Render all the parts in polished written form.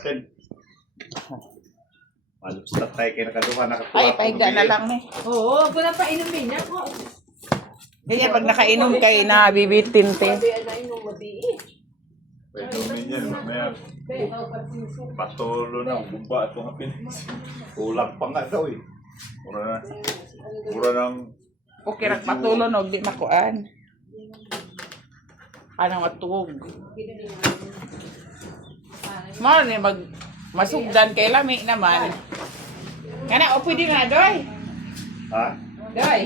natin. Malupos na tayo kayo nakaduha. Ay, paigda na lang eh. Oo, wag ko na painumin niya. Ganyan pag nakainom kayo na bibitin te. Pwede umin yan, mamaya. Patulo na, bumba at mga pinis. Kulang pa nga daw eh. Mura ng... Okay, patulo no, di makuan. Anong atug. Mao ni masugdan kay lami naman. Kana o pwede na doy. Ha? Doy.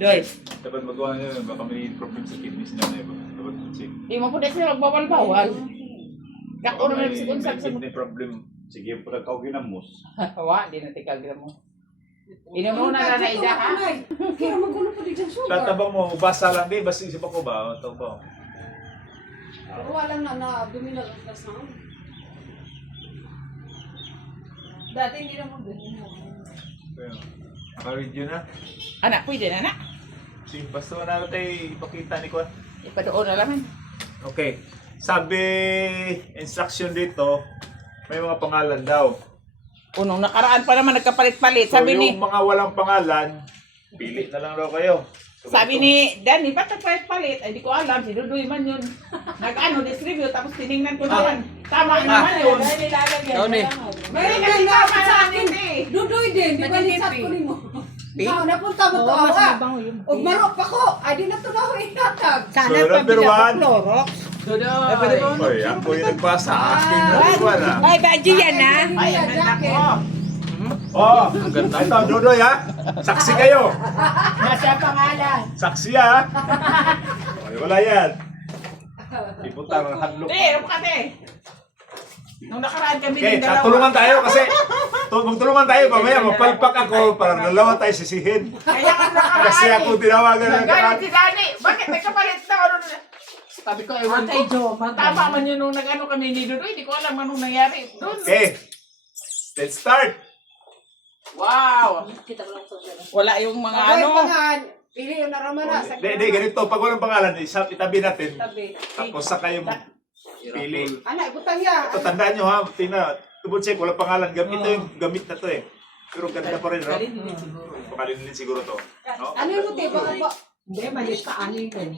Doy. Dapat magawa nyo, baka may problem sa kidneys na yun. Dapat check. Di mo pud sila magbawal-bawal. Kako na May sa unsa kidney problem. Sige, pala kau ginamos. Wa di na tikal mo. Inom mo na na ida ha. Kaya magulo pa dito sugar. Tatabang mo, basa lang di, basta isip ako ba? Ito ba? Wala na abdominal ultrasound. Dati hindi na mo ganyan. Naka-radio na. Anak, pwede na na. Sige, basta na tayo ipakita ni Kwan. Ipadoon na lang. Okay. Sabi, instruction dito, may mga pangalan daw. Unong nakaraan pa naman nagkapalit-palit. Sabi So, ni, yung mga walang pangalan, pili na lang daw kayo. So, sabi ni Danny, ba't nagpalit-palit? Ay, di ko alam, si Dudoy man yun. Nag-ano, distribute, tapos tinignan ko naman. Tama naman yun. May Kasi tama sa akin eh. Dudoy din, di ba lisat ko rin mo? Napunta mo to og marok pa ko. Ay di na to na ako itatag. So, number one. Dudoy. Oy, ako yung nagbasa. Akin na wala. Ay, badyo yan ha. Ay, ang ganda ko. Oh, ito, Dodoy ha. Saksi kayo. Nasa pangalan. Saksi ha. Ay, wala yan. Ipunta ng hadlok. Hindi, ano ka te? Nung nakaraan kami Okay, ng dalawa. tulungan tayo kasi magtulungan tayo mamaya mapalpak ako para dalawa tayo sisihin. Kaya ka nakaraan. Kasi ako tinawagan ng Galit si Danny. Bakit may kapalit na ano? Sabi ko, ewan ko. Tama man yun nung nag-ano kami ni Dudoy. Hindi ko alam anong nangyari. Doon. Okay, let's start. Wow. Wala yung mga ano. Pili yung naraman na. Hindi, ganito. Pag walang pangalan, itabi natin. Tabi. Tapos saka yung pili. Ana, ibutang ya. Ito, tandaan nyo ha. Tingnan, double check, walang pangalan. Ito yung gamit na to eh. Pero ganda pa rin, no? Pakalinin siguro to. No? Ano yung motibo ba? Hindi, malis pa ano yun.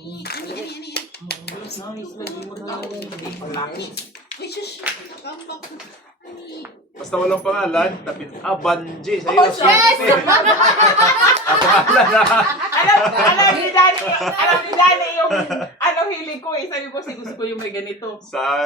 Basta walang pangalan, tapit, Banji, sa'yo. Oh, yes! Ang pangalan na. Alam ni Danny yung ano hiling ko eh. Sabi ko, gusto ko yung may ganito.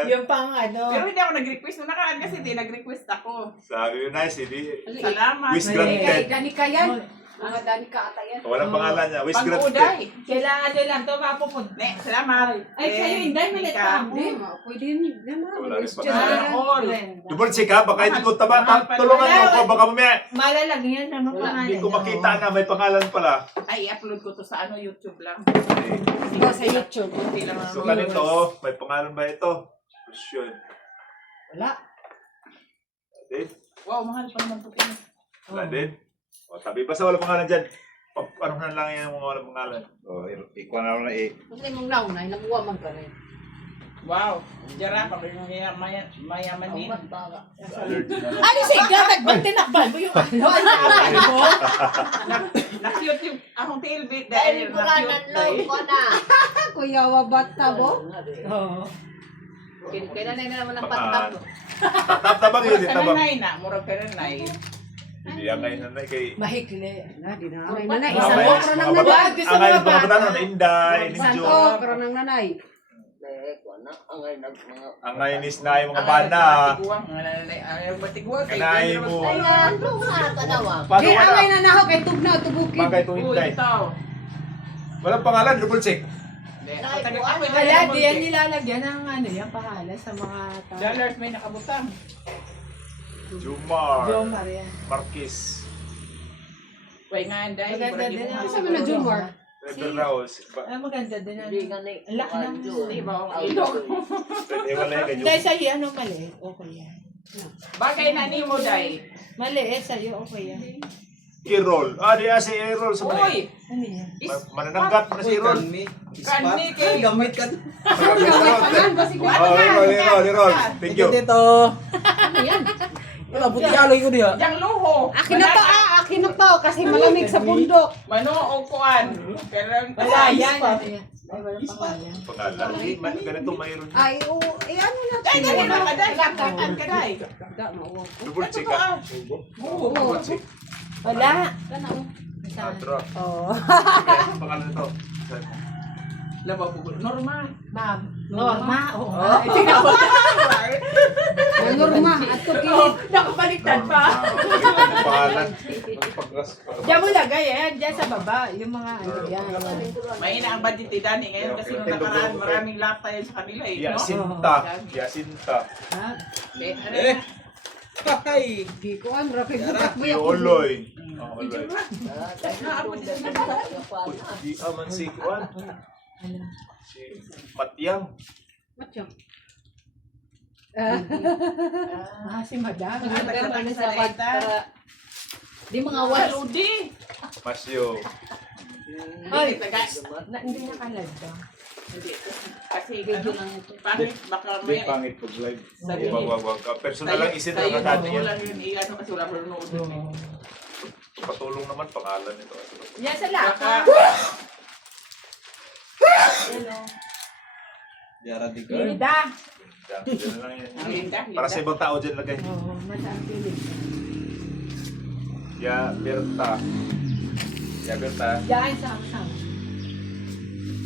Yung pang ano. Pero hindi ako nag-request. Nung nakaraan kasi hindi, nag-request ako. Sabi ko, nice, hindi. Salamat. Wish granted. Dani ka yan. Mga dani ka ata yan. Walang pangalan niya, wish granted. Pag-uday. Kailangan nyo lang ito mapupunta. Salamat. Ay, sa'yo, hindi, malit pa. Hindi, pwede yun. Wala rin Sana pangalan. all. Double check ha, baka hindi ko taba. Tulungan niyo ako, baka mamaya. Malalag yan, ano pangalan? Hindi ko makita na may pangalan pala. Ay, i-upload ko to sa ano, YouTube lang. Sa YouTube. Hindi lang So, ang ganito, may pangalan ba ito? Question. Wala. Din? Wow, mahal pa naman ito. Wala din? O, sabi, basta walang pangalan dyan. Ano na lang yan mga walang pangalan. O, ikuha na lang eh. Kasi mong naunay, nakuha man ka rin. Wow, jarap ako yung mayaman din. Allergy na lang. Ano siya? Ba't tinakbal mo yung ano? Ano mo? Na-cute yung akong tailbit Dahil dahil buranan na-cute lang dahil. ko na. Kuya, wabat na mo? Oo. Kailan na naman ang Baka- patap. Tabang yun, Murag ka tabang. nanay na, murag ka nanay. Hindi yan ngayon nanay kay... Mahikli. Na, di na. Ay, nanay, Mga isang may- okra ng mga nanay. bata- Gusto ang mga ngayon, mga bata. bata na Inday, Isang Ninjo. okra ng nanay. Ang ngayon is na yung mga bana. Batiguang, ayaw batiguang. Kanay mo. Ayan, nga, tanawang. Paano Kaya wala? angay na nahok, ay tugnaw, tubukin. Bagay to Uy, Inday. ito. Walang pangalan, double check. Kaya di yan nilalagyan ng ano yung pangalan sa mga tao. Dollars may nakabutang. Jumar. Jo Maria. Marquis. Way nga, dahil. Maganda din ang Ano sabi na Jumar? Rebel Raos. Ah, maganda din ang... Hindi nga na Ang laki ng... Diba, ang ilong. Wala yung Dahil sa'yo, ano mali? Okay yan. Bagay na ni mo, day. Mali, sa'yo, okay yan. Errol. Di si Errol sa mali. Uy! Ano yan? Manananggat na si Errol. Kanmi kay... Gamit ka. Pangan, basig na Errol. Thank you. Dito. Ano yan? Wala, buti aloy ko diha. Yang luho. Akin na to, akin na to. Kasi malamig sa bundok. Mano o kuan. Pero Wala yan. Ano yan? Ay, wala pangalan. Pangalan. Ganito mayroon. Ay, ano na to? Ay, gani na kaday. Lakatan ka day. Double check ka. Double check. Wala. Adra. Oo. Pangalan nito. Laba po. Normal. Ma'am. Norma. Oo. Na norma, at to kilid. Nakabaliktad pa. Pangalan. Diyan mo lagay yan. Diyan sa baba. Yung mga ano yan. May ina ang budget ni Dani ngayon kasi nung nakaraan maraming lata yan sa kanila eh. No? Yasinta. Yasinta. Ha? Ay. Di ko an, rapi bukat mo Si yan. Oloy. Oloy. Naabot din sa Di aman si Juan. Si Matyang. Matyang. Si madam. Nagtatang sa bata. Di mga was. Ludi. Masyo. Ay, Hindi nakalagda. Hindi. Kasi ano, pangit baka Hindi may... pangit pag live. Sabi ni- Wag. Personal lang isin na Sa'yo natin yan. lang yun i-ano kasi wala pa nanood dun eh. Patulong naman pangalan nito. Yan sa laka. Yara di ka. Hilda. Diyan na lang yan. Ang linda, Para sa ibang tao dyan lagay. Oo, masang pilit. Ya Berta. Ya Berta. Diyan sa aksang.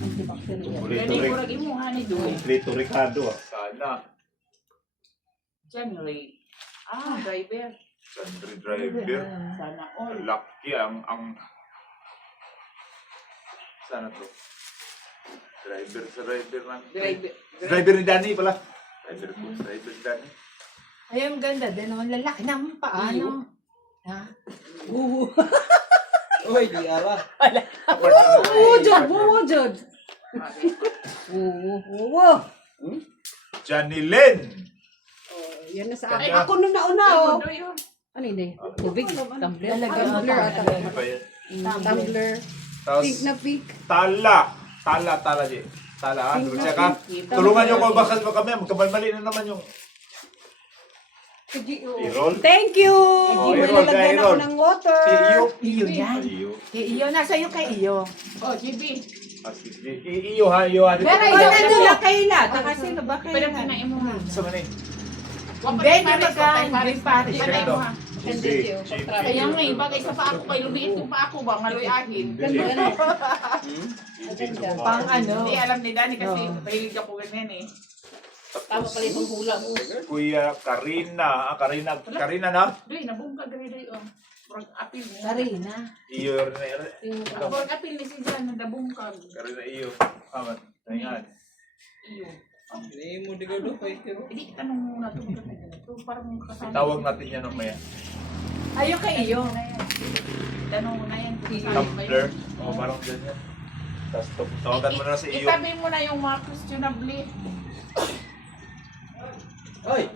Antibacterial. Gani ko rin imuha ni Doy. Lito Ricardo. Sana. Generally. Driver. Sandri driver. Sana all. Lucky ang sana to. Driver ng Driver. driver ni Danny pala. Driver ni Danny. Ay, ang ganda din. Ang lalaki naman paano. Ha? Uy, di ara. Buwojod, buwojod. Oo. Johnny Len. Yan na sa akin. Ganda. Ako nung nauna, oh. Doy yun. Ano hindi? Tubig. Tumbler. Talaga Tumbler mga ata. Ano ba yan? Tumbler. Tapos Pink na pink. Tala, Ji. Tala, ha? Diba ka? Tulungan niyo ko baka kami. Magkamali na naman yung Errol. Thank you! Oh, May Errol, nalagyan ako Errol. ng water. Si Iyo. Iyo yan. Iyo. Kay Iyo. Nasa iyo kay Iyo. Oh, GB. Iyo ha. Iyo ha. Pero Dito. ito na nila kay Lata. Kasi na ba kay Pero Lata? pinaimuha. Sa manin. Hindi, di ba ka? Hindi pares. Pinaimuha. Hindi. Kaya nga eh, bagay sa pa ako kay lumiit yung pa ako ba, ngaloy ahin. Pang ano. Hindi alam ni Dani kasi mahilig ako ganyan eh. Tama pala itong hula mo. Kuya Karina. Karina na? Doy, nabungka gani doy oh. Murag apil niya. Sarina. Iyo. Murag apil ni si Jan, nabungkag. Karina Iyo. Aman. Ayan. Iyo. Hindi mo di ka do kay tiro. Hindi, tanong muna ito. Ito parang kasama. Tawag natin yan mamaya. Ayo kay Iyo. Tanong mo na yan. Tumblr. O parang ganyan. Tapos tawagan mo na sa Iyo. Itabi mo na yung mga questionable. Oy.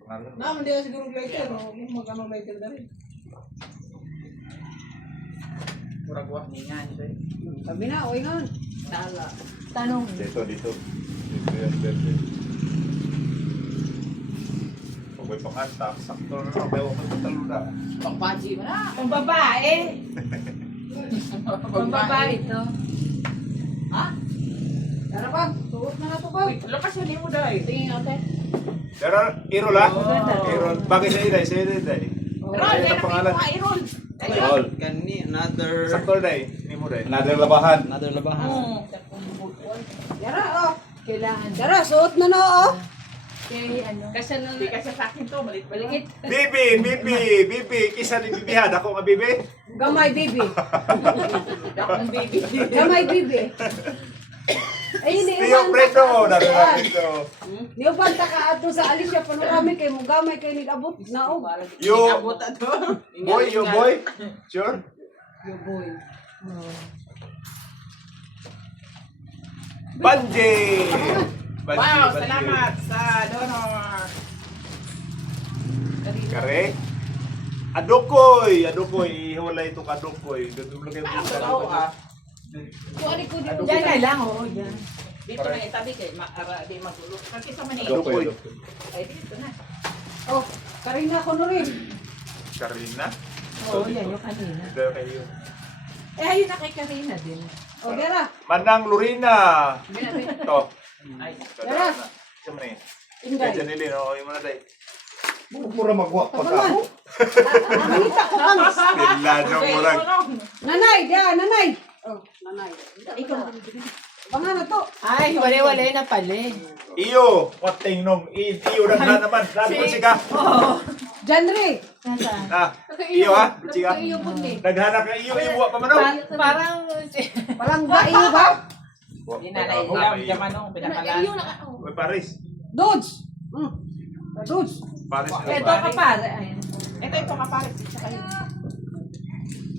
Pangalan mo. Naman di siguro lighter, no? Magkano lighter na rin. Murag wak niya doy. Sabi na, oy nun. Tanong. Dito. Dito yan, dito. Pag may panganta, sakto na lang. May wakil matalo na. Pangbaji mo na. Ang babae. Ang babae ito. Tara bang, tuot na na to ba? Wait, lakas yun mo doy. Tingin ate. Pero Irol ha? Maganda. Irol. Bagay sa iyo, Sa iyo, Day. Rol, Ano yan ang pangalan? ang Irol. Irol. Kani another Sakto, Day. Hindi mo, Day. another labahan. Another labahan. Tara, oh. Kailangan. Tara, suot na na, oh. Kay ano. Kasi na Hindi kasi sa akin to, malit-malit. Bibi. Kisa ni Bibi ha. Dako nga Bibi. Gamay, baby. Akong baby. Gamay, baby. Ay, hindi Tiyo Preto. Narinig ito. Niyo banta ka ato sa Alicia Panoramic kay mo gamay kay nigabot na og. You Abot ato. boy. Sure? Yo boy. Banji. Wow, salamat sa donor. Kare. Adokoy! Adokoy! Ihiwalay itong adokoy. Ganun lang kayo Ako Diyan na lang, oo, diyan. Dito na itabi kay Mara di magulo. Kasi sa Manila. Adokoy. Ay dito na. Oh, Karina ko na rin. Karina? Oo, yan yung kanina. Dito kayo. Eh, ayun na kay Karina din. Oh, Vera. Manang Lorena! Ito. Ay. Tara. Isa mo na yun. Inday. Kaya Janilin, oo, yung muna tayo. Mura magwa pa ka. Tabangan. Nakita ko kang. Sila ng murag. Nanay, diyan, nanay. Oh, nanay. Ikaw. Banga na to. Ay, wala-wala na pala eh. Iyo! Wating nung iyo na naman. Nandun si ka. Oo. Janre. Nasaan? Ah, iyo ha? Si ka. Iyo po ni. Naghanap ka iyo, iyo pa man. Parang, Palangga iyo ba? Dinalay lang jamanong pinakalan. May Paris. Dudes. Dudes. Paris. ito ka pare. Ayun. Ito yung pakapalit sa kayo.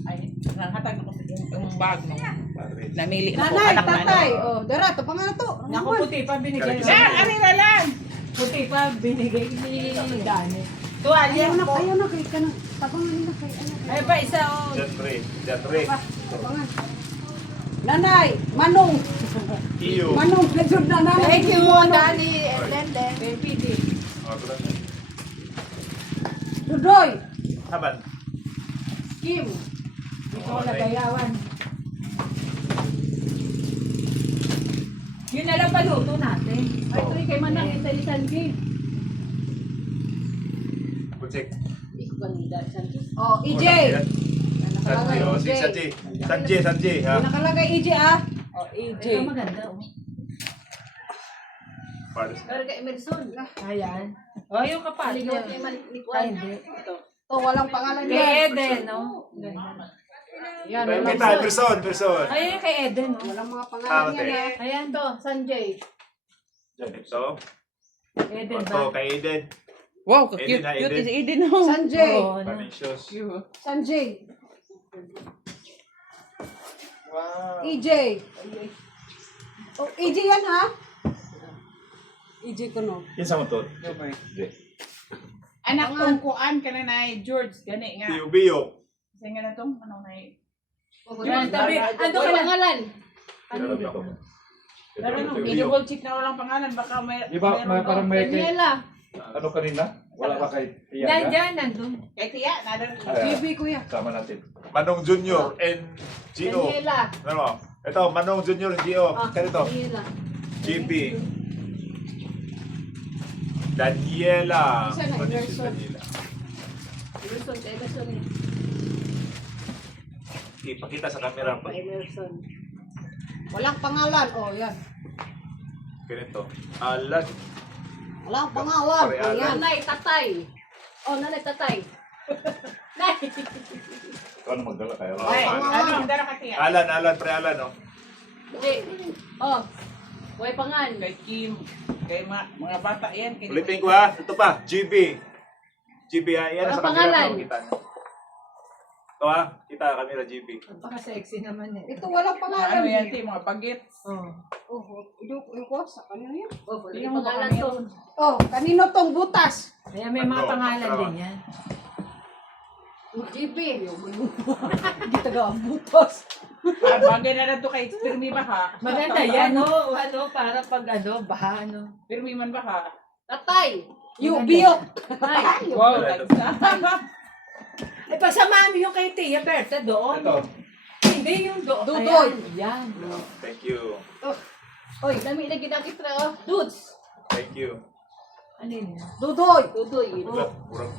Ay, nanghatag ako sa yung bag mo. Paris. Namili na ko Nanay, anak na tatay. Oh, Dara, to pa nga na to. Naku, puti pa binigay. Yan, arira lang. Puti pa binigay ni Dani. Tuwalya Ayaw na, po. ayaw na kay ka na. Tabangan nila kay ano. Ay pa, isa oh. Janre. Janre. Tabangan. Nanay, Manong. Iyo. Manong, lejod na nanay. Thank you, Dani and Lenden. PPD. Oh, ito lang. Dudoy. Haman. Kim. Ito ko nagayawan. Yun na lang paluto natin. Ay, tuloy kay Manang, intelligent game. Butsik. Oh, EJ. Sanji. Oh, si Sanji. Sanji. Ha? Nakalagay EJ ah. Oh, AJ. Ito maganda oh. Paris. Ayan. Oh, yung kapatid. Ay, hindi. Ito. To, walang pangalan Kay yan. Eden, no? Ganyan. Yan, May walang, tayo, person. Ayun kay Eden, no? walang mga pangalan yan eh. Ayan to, Sanjay. Ito. Eden Ito, ba? kay Eden. Wow, Eden na, Eden. Eden ho. Sanjay. Oo, ano. Panisios. Sanjay. Wow. EJ. Oh, EJ yan ha? EJ ko no. Yan sa motor. Hindi. Anak tong kuan kana na George gani nga. Tiyo Biyo. Kasi nga na tong ano na Yan, tabi. Ando ka lang. Ano ito? Pero no, i-double check na walang pangalan baka may Di ba, may parang may kay... Daniela. Ano kanina? Wala ba kay Nandyan, nandun. kay tiya na doon. GB kuya. Sama natin. Manong Junior and Gio. Daniela. Ano? Ito, Manong Junior and Gio. Ganito. Daniela. GB. Daniela. Isa na, Panisios Emerson. Daniela. Emerson, Emerson. Ipakita sa camera pa. Emerson. Walang pangalan. Oh, yan. Ganito. Alan. Walang pangalan. Pare, Oh, yan. Alan. tatay. Oh, nanay, tatay. Ikaw na magdala kayo. Ay, Alan. ano ang dara ka tiya? Alan, pre Alan, no? Oh. Way pangan. Kay Kim, kay mga bata yan. Kay Ulitin ko ha. Ito pa. GB. GB ha. Yan Walang sa camera pangalan. pa. Kita. Ito ha. Kita camera GB. Paka-sexy naman eh. Ito walang pangalan. Ano yan, ti, mga bagets. Oh. Oh, ko sa kanino yan? Oh, Yung pangalan to. Oh, kanino tong butas? Ayan, may mga Ano? pangalan Ano? din yan. GP. Hindi taga ang butas. Bagay na lang to kay Pirmi Baha. Maganda yan, no? Ano, para pag ano, baha, ano. Pirmi man Baha. Tatay. Yung biyo. Ay, Wow, Ito. ay pasamahan mo yung kay Tia Berta doon. Ito. Hindi yung doon. Dudoy. Ayan, yan. Thank you. Oy, dami lagi nakit na oh. Dudes. Thank you. Ano yun? Dudoy. Dudoy. Kurang.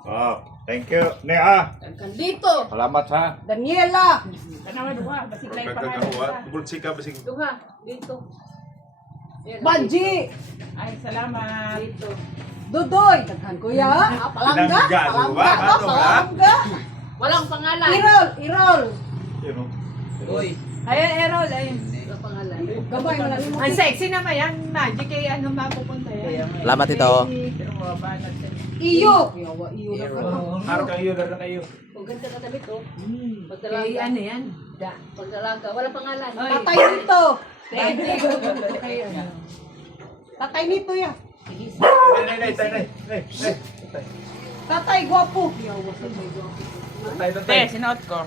Ah, thank you. Nea. Dito. Salamat ha. Daniela. Kanawa duwa, basig lang yung pangalan. Kagagawa. Bulsik ka, basig. Duha. Dito. Banji. Ay, salamat. Dudoy. Taghan kuya. Palangga. Pinangga, ano ba? Ano ba? Palangga. Walang pangalan. Irol. Irol. Yun o. Uy. Ayun, Errol, ayun. Walang pangalan. Gabay mo lang Ang sexy naman yan. Magic kay ano mapupunta yan. Salamat ito. Pero mga banat siya. Iyo. Yawa iyo na ka. Araw kayo, araw kayo. Kung ganda ka damit to, Kay pagdalaga. ano yan? Da. Pagdalaga. Walang pangalan. Ay. Tatay nito. Magic. Kay ano. Tatay nito ya. Nay. Tatay, gwapo. Te, sinuot ko.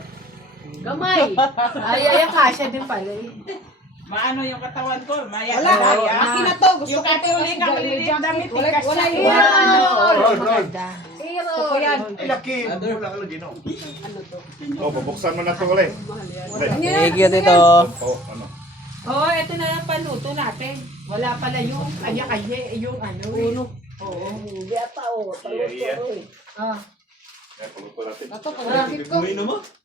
Gamay. Ay, kasya din pala eh. Maano yung katawan ko? Maya. Wala. Maya. Akin na to. Gusto Yung ko to. katuloy ka, maliliit damit. Wala Kasi wala yan. yan. Ron, Ron. Zero. Gusto ko yan. Ay, laki. Wala ka lagi, no? Oh, bubuksan mo na ito ulit. Thank you, Tito. Oh, ano? Oo, ito na lang paluto natin. Wala pala yung kanya-kanya, yung ano eh. Oo. Hindi ata o. Iya. Ah. Yan, pagod pa natin. Ito, pag-rapid ko.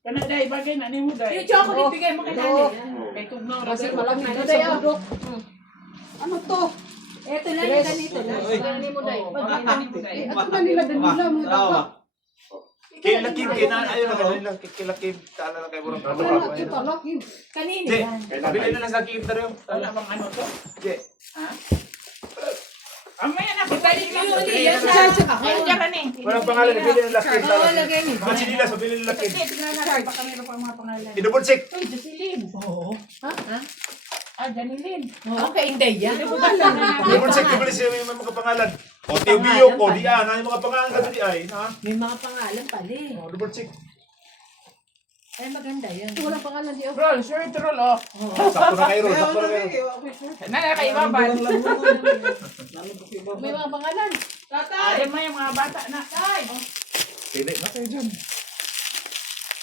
Kana day, bagay na ni mo day. Yung chocolate, bigay mo kay nanay. Kay Tugnaw. Kasi malamig Ano na day, sa budok. Ano to? Ito lang, yung ganito lang. Ano ni mo day? Eh, ato na nila Danila, mga dapat. Kay Lakim, kay na, ayun na kanila. Kay Lakim, taala na kay Burang. Wala, ito, laki. Kanina Hindi, yan. bili na lang sa Lakim tayo. Wala bang ano to? Hindi. Amaya na, pagkain lang. Charge Ayun dyan ka ni. Walang pangalan, bili na Lakim. Oo, lagay niyo. Mga sinilas, bili na Lakim. Kasi tingnan natin, baka meron pa mga pangalan. I-double check. Uy, Jocelyn. Oo. Ha? Janilyn. Okay, hindi yan. I-double check, i-double check yung mga pangalan. O, Tio Biyok, o Dian, ano yung mga pangalan ka di ay, ha? May mga pangalan pala eh. O, double check. Ay, maganda yan. Walang pangalan di o. Roll, shirt roll, oh. Sakto na kayo, sakto na kayo. Nakakaibaban. May mga pangalan. Ayaw mo yung mga bata na. Ay, Pili na kayo dyan.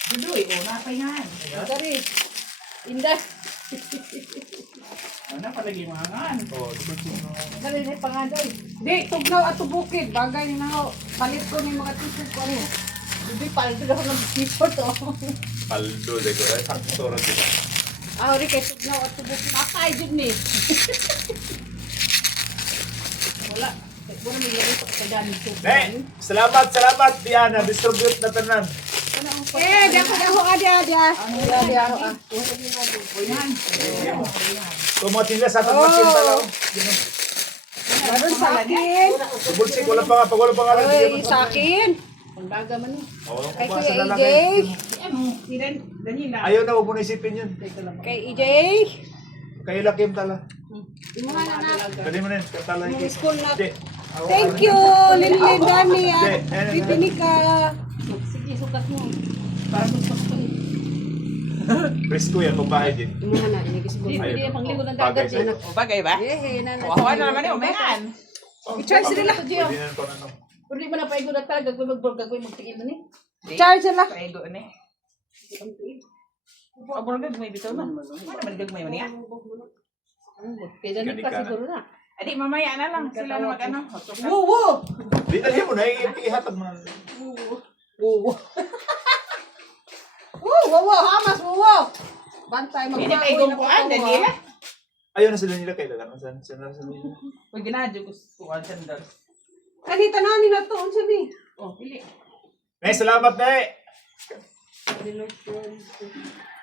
dudoy, oh, napayan. Dari. Inday. Ano, palagi mga ngan. O, double check mo. Dari na yung pangalan. Di, tugnaw at tubukid. Bagay na ako. Palit ko ni mga t-shirt ko ano. Hindi paldo na ako ng t-shirt o. Paldo, dego. Ay, sakto rin dito. Ah, ori kay tugnaw at tubukid. Akay dyan ni. Wala. Wala may lagi pa sa dami ko. Salamat, salamat, Diana. Distribute na tanan. Eh, dako, adia. Kung mga tinila sa ating masin pala. Meron sa akin. Double check, wala pa nga. Pag wala pa nga lang. Oy, sa akin. Pagbaga man ni. Oo, Kay kumasa Kuya na lang AJ. kayo. Si Danila. Ayaw na, huwag mo na isipin yun. Kay EJ. Kayo Lakim tala. Imuha na na. Dali mo na yun. Tala Yung yun. school na. Hindi. Thank you, Linlin Dani at Bibinika. Sige, sukat mo. Para gusto ko. Presko yan, pambahay din. Imuha na, inigis ko. Hindi Ayun. pwede yung pangligo ng Bagay dagat. sa'yo. O, bagay ba? Eh, Wawa na naman yun, umayan. I-charge nila. Pwede na ito ano. Pero di mo na paigo na talaga. Gagawin mag-vlog. Gagawin mag-tingin na ni. Charge nila. Paigo ni. Abang gagmay dito na. Ano naman gagmay mo niya? Kaya ganit ka siguro na. Adi, mamaya na lang. Sila na mag-ano. Wuwo. Di dali mo na, ihatag mo na. Wuwo, hamas, wuwo. Bantay, Hindi magpakoy paigong na ko, po Danila. Ayaw na sila nila kailangan. Saan na sila nila? Pag ginadyo ko sa sandals. Kanita na nila to, unsa ni? Oh, pili. Nay, salamat, Nay!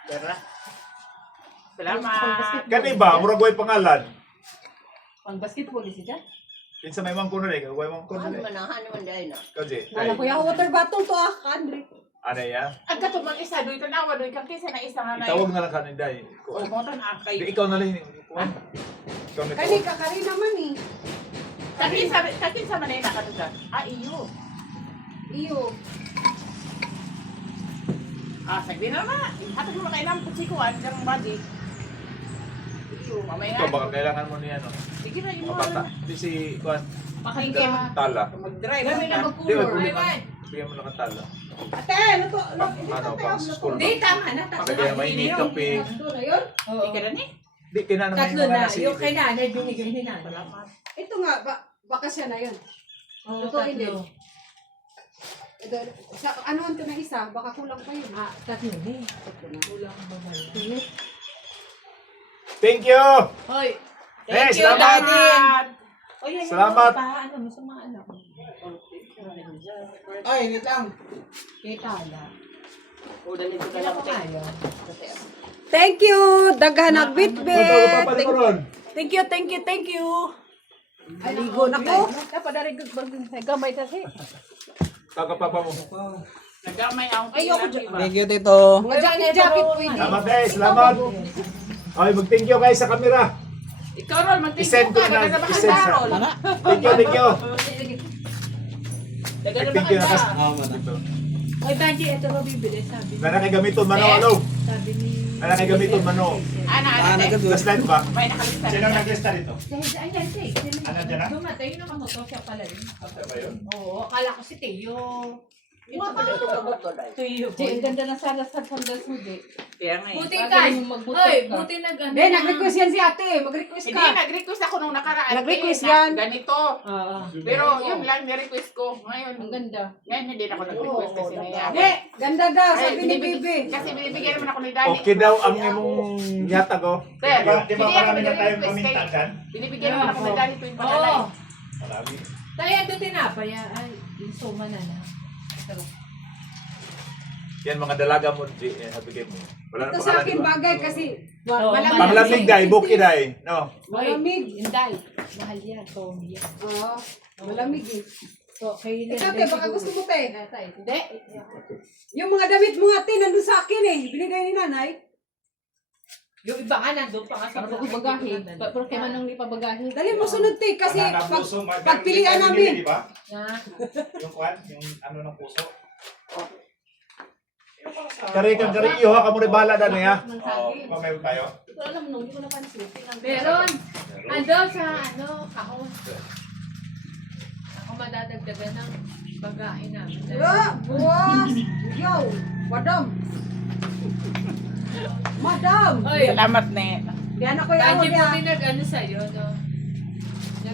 Tara. Salamat. Kani ba, murag way pangalan. Pang basketball si Jack. Pinsa may mangko na rin, way mangko na rin. Manahan naman dahil na. Kaji, Nala ko yung water bottle to Andre. ano ya? Ang katumang isa, doon tanawa, doon kang kisa na isa nga na Itawag na lang kanin dahil. O, mo na Di, kay. ikaw na lang. Ikaw na Kani ito. ka kari naman eh. Kakin sa manay nakatuga. Ah, iyo. Iyo. Ah, sagdi na na. Hatag mo kayo ng putsikuan, ng body. Iyo, mamaya. Ikaw baka kailangan mo niya, no? Sige na, yung Mapata. Di si Kuan, Makingke mo. tala. Mag-drive. Dami na Di, mag-color. bigyan mo lang ang tala. Ate, luto. Ano, pang school. Hindi, tama na. Makagaya na mainit, kape. Ito na yun. Hindi ka na ni. Di, kinanamay Tatlo mo na. na si Yung kay nanay, binigay ni nanay. Ito nga, baka siya na yun. Oo, Totoo hindi. tatlo. Ito, ano ito na isa, baka kulang pa yun. Ah, tatlo na eh. Kulang ba ba yan? Thank you! Hoy. Hey, Thank you, salamat. Daddy. O yan, Salamat. Paano mo sa mga anak? Ay, wait lang. Kita na. O, dali ko na Kailan lang. ko kaya? Thank you, daghan nagbitbit. Pabalik mo ron. Thank you. Aligo na ko. Dapat dari gamay kasi. Kakapapa mo. Nagamay ako. Ayoko dyan. Thank you, Tito. Mga jacket pwede. Salamat guys, salamat. Okay, mag-thank you guys sa camera. Ikaw, Rol, mag-thank I-send you ko ka. na. Maganda ba I-send ka, sa. Rol? Thank you, thank you. Dagan Thank you na kas. Ay, Banji, ito ba bibili? Sabi Na nakigamiton mano ano? Sabi ni... Na nakigamiton mano. Ana. Last line ba? May nakalista. Sino ang nag-lista rito? Ayan, Tay. Ano dyan na? Dumatay yun ang motor siya pala yun. Ano ba yun? Oo, akala ko si Teo. Teo. Di, ang ganda na sana sa sandals mo, di. Kaya nga eh. Buti Bagay ka. mo magbuti Oy, ka. buti na gano'n. Hindi, nag-request yan si ate. Mag-request Hindi, ka. nag-request ako nung nakaraan. Nag-request eh, na yan. Ganito. Oo. Pero yun lang, ni-request ko. Ngayon, Ang ganda. ngayon hindi na ako nag-request kasi naiyak. Hindi, ganda daw, sabi ni Bibi. Kasi binibigyan naman ako ni Danny. Okay daw ang imong yatag oh. Sir, Di ba hindi ako marami na tayong nag-request paminta kay... dyan? Binibigyan naman ako ni Danny tuwing Oo. panalay. Marami. Tayo, ito tinapaya. Ay, yung suma na na. Ito. Yan mga dalaga mo, sabi kayo mo. Wala na Ito sa pangalan, akin di ba? bagay kasi Oo, malamig. Panglamig day, buki day. No. Malamig. Inday. Mahal yan. Tommy yan. Oo, malamig eh. So, kayo Ikaw, te, baka gusto mo, te. Hindi. Yung mga damit mo nga, te, nandun sa akin eh. Binigay ni nanay. Yung iba nga nandun pa nga sa Para pabagahe. Pero kaya man nang ipabagahe. Dali mo sunod, te, kasi Banana pag, puso, pagpilian namin. Di ba? Na. Yung kwan, yung ano ng puso. Kari ka, kari iyo ha, kamo rin bahala dan eh ha. Oo, pamayon tayo. Ito alam mo, hindi ko napansin. Meron. Ando sa ano, ako madadagdagan ng bagahe namin. Buwas! Yo! Madam! Madam! Oy, Salamat na eh. Di anak ko yung Tanji niya. mo din nag-ano sa'yo, no?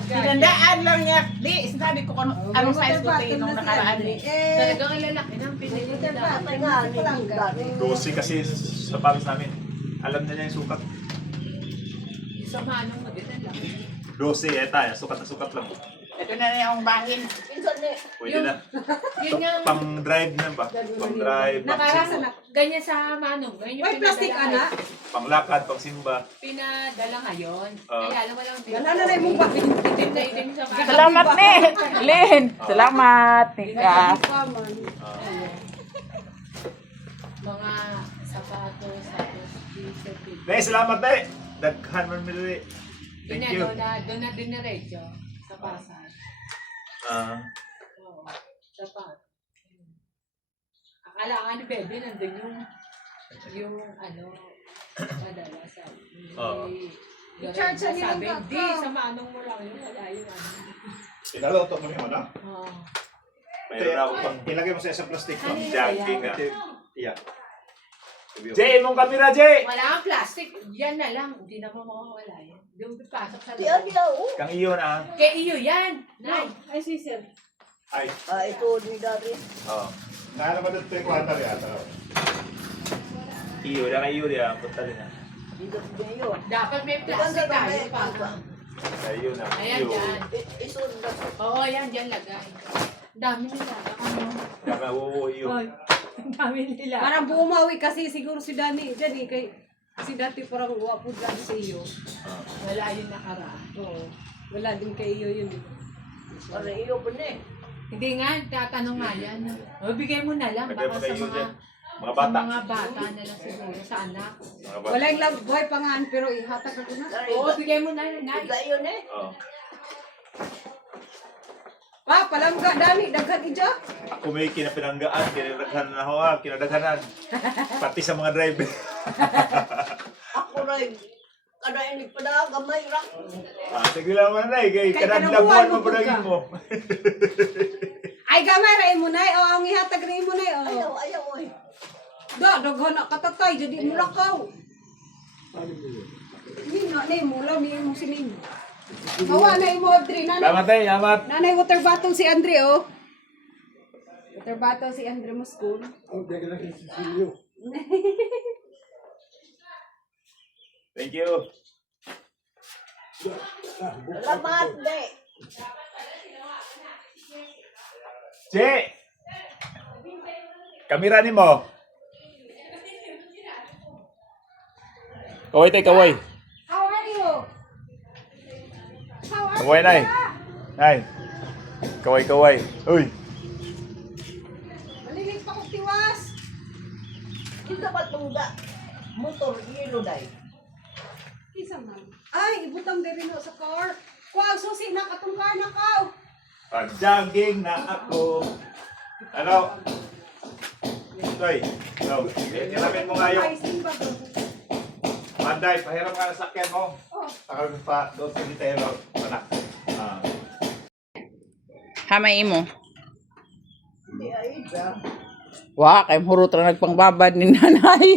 Tinandaan lang niya. Di, sinabi ko kung anong size ko tayo nung nakaraan eh. Talagang ang lalaki ng pinili nila. 12 kasi sa pawis namin. Alam na niya yung sukat. Sa manong mo din ang laki. 12 eh tayo, sukat na sukat lang. Ito na yung bahin. Pwede na. Yun yung Pang drive na ba? Pang drive, pang Nakarasa simba, na. ganyan sa manong. Ganyan yung May plastic, pinadala ana. pang lakad, pang simba. Pinadala ngayon. Ah. Kaya alam mo lang. Wala na na yung mong bahin. Itim na itim sa manong. Salamat ni Lynn. Salamat Nika. Mga sapatos, tapos t-shirt. Dahil salamat dahil. Daghan man mi dali. Thank you. Doon na diniretso sa Pasay. Oo. Dapat. Akala nga ni Bebe, nandun yung ano, padala sa Oo. I-charge sa nilang sabi, kakao. hindi, sa manong mo lang yun, wala yung ano. Pinaloto mo yung ano? Oo. Mayroon na ako pang Ilagay mo sa isang plastic. Ano yun jogging kaya? ah. Yeah. Jay, mong kamera Jay! Wala kang plastic, yan na lang, hindi na mo mawawala yan. Hindi mo pipasok sa Yan, loob. yan. Kang iyo na. Kaya iyo yan, Nay. Ay, si sir. Ay. Ito ni Dari. Oo. Naano ba dito yung kwarta yata? Iyo, na kay iyo diya. Punta rin na. Dito niyo. Dapat may plastic tayo pa. Iyo na. Ayan, Iyo. dyan. Isun na. Oo, yan, dyan lagay. Ang dami nila. Ano? Kaka oo, iyo. Ay, ang dami nila. Parang bumawi kasi siguro si Dani. Dani, kay kasi dati parang wapo lang sa iyo. Wala yung nakaraan. Oo. Wala din kay iyo yun. Para iyo pa na eh. Hindi nga, tatanong nga yan. O, bigay mo na lang. Lagay mo Baka kay sa iyo mga, dyan. Mga sa bata. mga bata na lang siguro, sa anak. Mga bata. Wala yung love boy pa nga, pero ihatag ako na. Oo, bigay mo na lang. Nay. yun eh. Oo. Pa, palamga, Dani, daghan ija. Ako may kinapinanggaan, kinadaghanan na ako ah, kinadaghanan. Pati sa mga driver. Ako rin. Kada inig pa na, gamay ra. Sige lang man na kay Kay kanadabuan kanabuhan mo mo padagin mo. Ay, gamay ra mo na, o ang ihatag ra mo na. Ayaw, oy. Da, daghan na katatay, jadi mo lakaw. Hindi na, mo lang, may mo sining. Mawa na mo, Andre. Salamat tayo, salamat. Nanay, water bottle si Andre, oh. Water bottle si Andre mo school. Thank you. Salamat, de. Che! Kamera ni mo. Kaway tayo, kaway. How are you? How are Kaway, nay. Nay. Kaway, kaway. Uy. Malilit pa kong tiwas. Kita ba tungga? Motor, hilo day. Kisa man. Ay, ibutang diri no sa car. Kuha, susi na katong car na kao. Pag-jogging na ako. Ano? Toy, so, hiramin mo nga yung Ay, simba ko. Manday, pahiram nga na sakyan mo. Takal pa, doon sa litero. Anak. Hamay mo. Hindi ay da. Wah, kay hurot ra nagpangbabad ni nanay.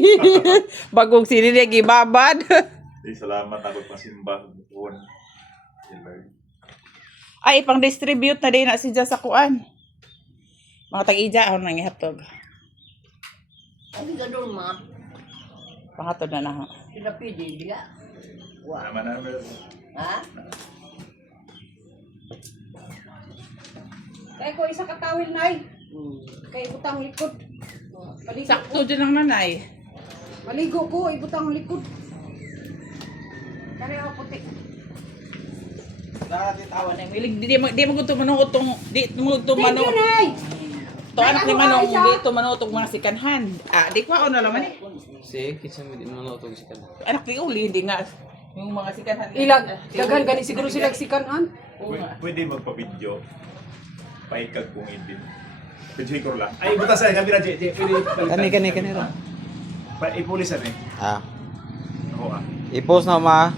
Bagong sinilig ibabad. Salamat ako pang simba. Ay, pang distribute na din na si Diyas sa kuan. Mga tag-ija, ako nang ihatog. Hindi ka doon, ma. Pangatod na na ako. Sila pwede, di ka? Wa. Naman naman. Ha? Kaya ko isa katawil na kaya ibutang likod. Maligo ko. Sakto dyan ang nanay. Maligo ko, ibutang likod. Kaya ako puti. Tawan na milig. Di mo gusto manungod tong di mo gusto Thank you, manungod. Nay! To anak ni Ay, ano, manong Aisha? dito manutog mga sikanhan. Ah, di ko na laman eh. Si, kitsa mo din manotog si kanila. Anak ni uli hindi nga yung mga sikanhan. Ilag, dagan gani siguro sila sikanan. Pwede magpa-video. Paikag kung hindi. Video ko lang. Ay, butas na. Gabi na, J. Pwede. Kanira. Ipulisan eh. Ah, Ako ah. i-post na ma.